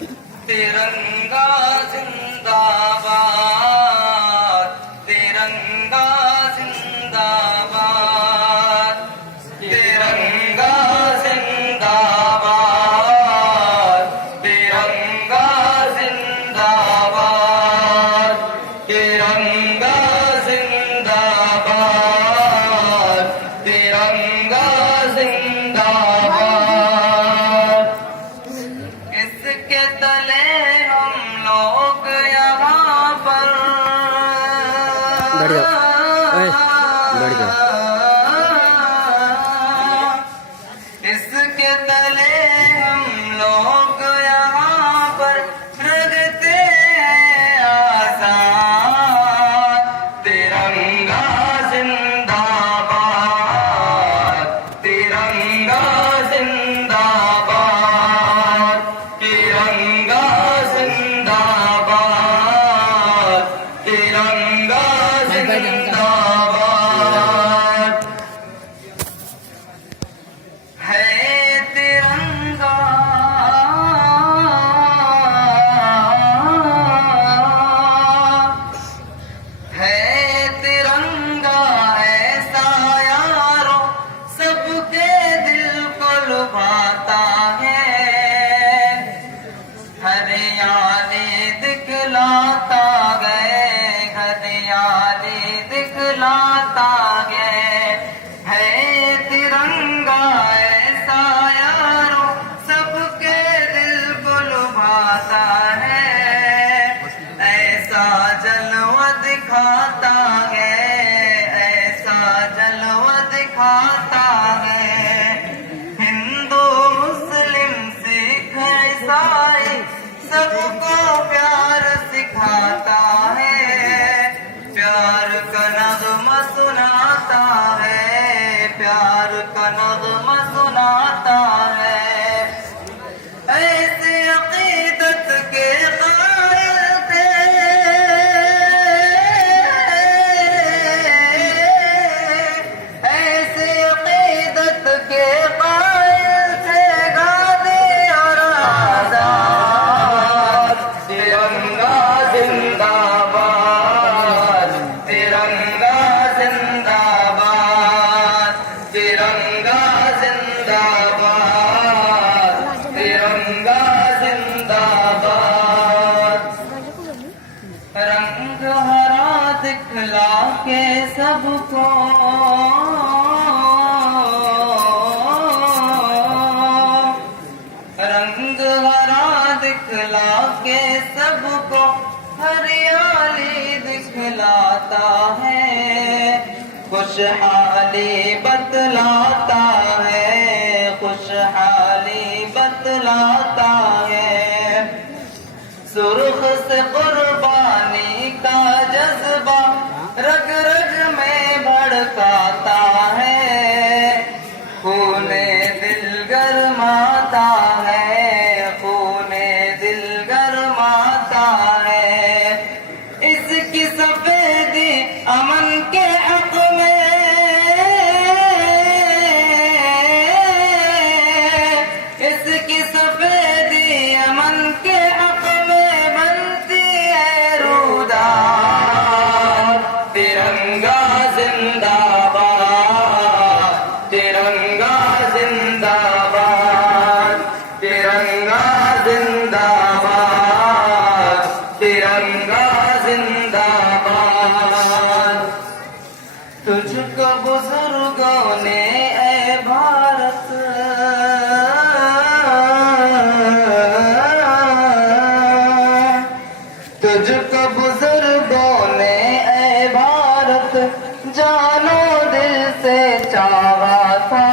तिरंगा जिंदाबाद, तिरंगा जिंदाबाद, तिरंगा जिंदाबाद, तिरंगा जिंदाबाद, तिरंगा जिंदाबाद, तिरंगा जिंदाबाद। इसके तले हम लोग यहाँ पर बैठ जाओ, बैठ जाओ। इसके तले हम लोग यहाँ पर रखते हैं आजाद। तिरंगा जिंदाबाद, तिरंगा जिंदाबाद, तिरंगा जिंदाबाद, तिरंगा जिंदाबाद। है तिरंगा है तिरंगा ऐसा यारो सबके दिल को लुभाता है। हरियाली दिखलाता गए, हरियाली दिखलाता गए। है तिरंगा ऐसा यारो सबके दिल को लुभाता है। ऐसा जलवा दिखाता है, ऐसा जलवा दिखाता है। हिंदू मुस्लिम सिख ईसाई सबको प्यार सिखाता है। प्यार का नगमा सुनाता है, प्यार का नगमा सुनाता है। ऐसे अकीदत के कायल थे, ऐसे अकीदत के कायल थे गाजी और आजाद। तिरंगा जिंदाबाद, तिरंगा जिंदाबाद, तिरंगा जिंदाबाद, तिरंगा जिंदाबाद। रंग हरा दिखला के सबको रंग हरा दिखला के सबको हरियाली दिखलाता है। खुशहाली बतलाता है, खुशहाली बतलाता है। सुर्ख से कुर्बानी का जज्बा रग रग में भड़काता है। खूने दिल गरमाता है, खूने दिल गरमाता है। इसकी सफेदी अमन के हक में, इसकी सफेदी अमन के हक में बनती है रूदार। तिरंगा जिंदाबाद, तिरंगा जिंदाबाद, तिरंगा जिंदाबाद, तिरंगा जिंदाबाद। तुझको बुजुर्गों ने ऐ भारत तुझको बुजुर्गों ने ऐ भारत जानो दिल से चाहा था।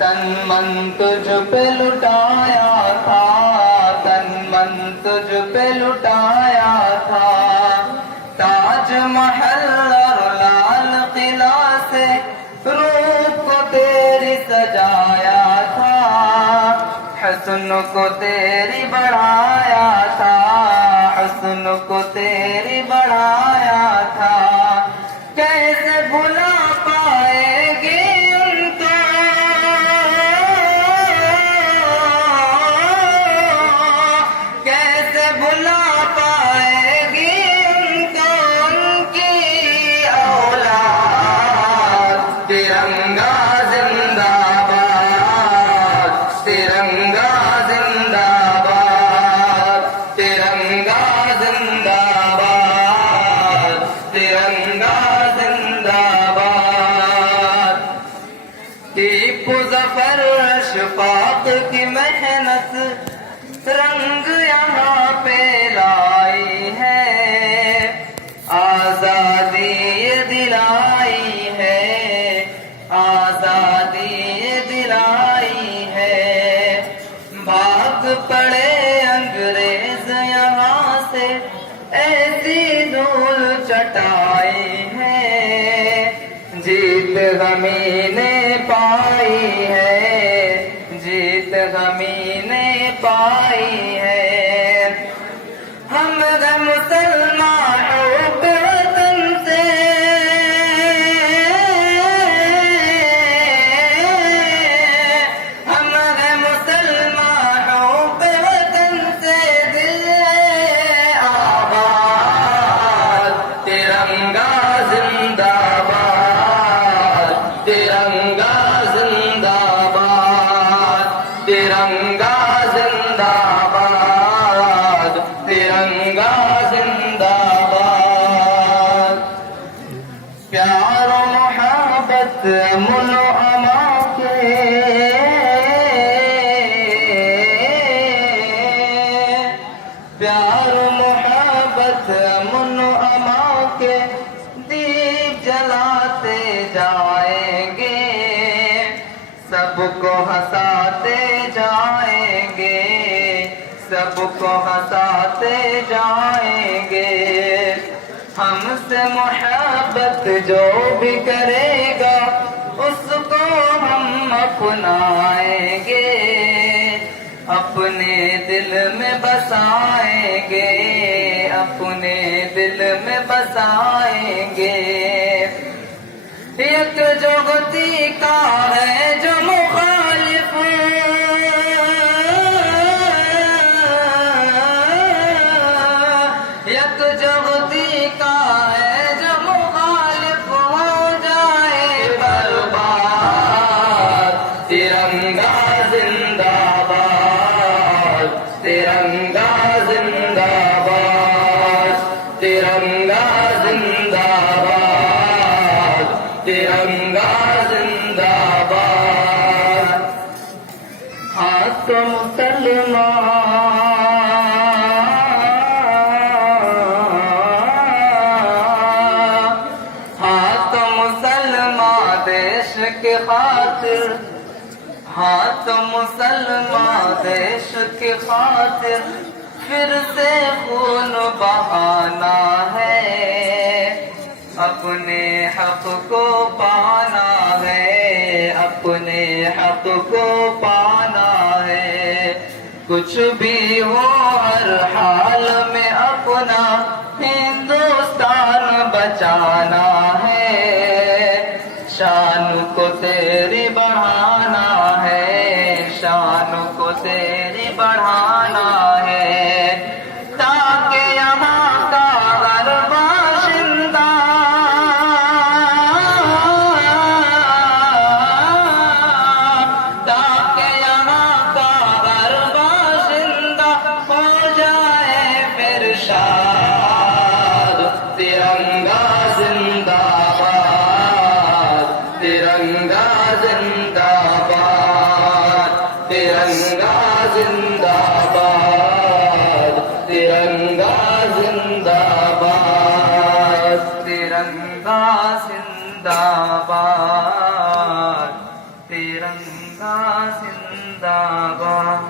तन मन तुझ पे लुटाया था, तन मन तुझ पे लुटाया था। ताजमहल और लाल किला से रूप को तेरी सजाया था। हुस्न को तेरी बढ़ाया था, हुस्न को तेरी बढ़ाया था। कैसे भुला पाएगी उनको, रंग यहाँ पे लाई है, आजादी ये दिलाई है, आजादी ये दिलाई है। भाग पड़े अंग्रेज यहाँ से, ऐसी धूल चटाई है, जीत हमी ने पाई है, जीत हमी ने पाई है। हम मुसलमान वतन से, हम मुसलमान वतन से, दिल आबाद, तिरंगा जिंदाबाद, तिरंगा जिंदाबाद, तिरंगा जिंदाबाद, तिरंगा जिंदाबाद। प्यार मोहब्बत अमन अमा के, प्यार मोहब्बत अमन अमा के दीप जलाते जाएंगे, सबको हंसाते जाएंगे, सबको हंसाते जाएंगे। हमसे मोहब्बत जो भी करेगा, उसको हम अपनाएंगे, अपने दिल में बसाएंगे, अपने दिल में बसाएंगे। एकजुटती का है जो मुखालिफ, एकजुटती का है जो मुखालिफ, हो जाए बर्बाद। तिरंगा जिंदाबाद, तिरंगा जिंदाबाद, तिरंगा जिंदाबाद, तिरंगा जिंदाबाद। हाँ तो मुसलमान, हाँ तो मुसलमान देश के खातिर, हाँ तो मुसलमान देश के खातिर फिर से खून बहाना है, अपने हक को पाना है, अपने हक को पाना है। कुछ भी हो हर हाल में अपना हिंदुस्तान बचाना है, शान को तेरी बढ़ाना है, शान को तेरी बढ़ाना है। ताकि यहाँ का हर बाशिंदा, ताकि यहाँ का हर बाशिंदा हो जाए फिर शाद। तिरंगा जिंदाबाद, तिरंगा जिंदाबाद, तिरंगा जिंदाबाद, तिरंगा जिंदाबाद, तिरंगा जिंदाबाद, तिरंगा जिंदाबाद।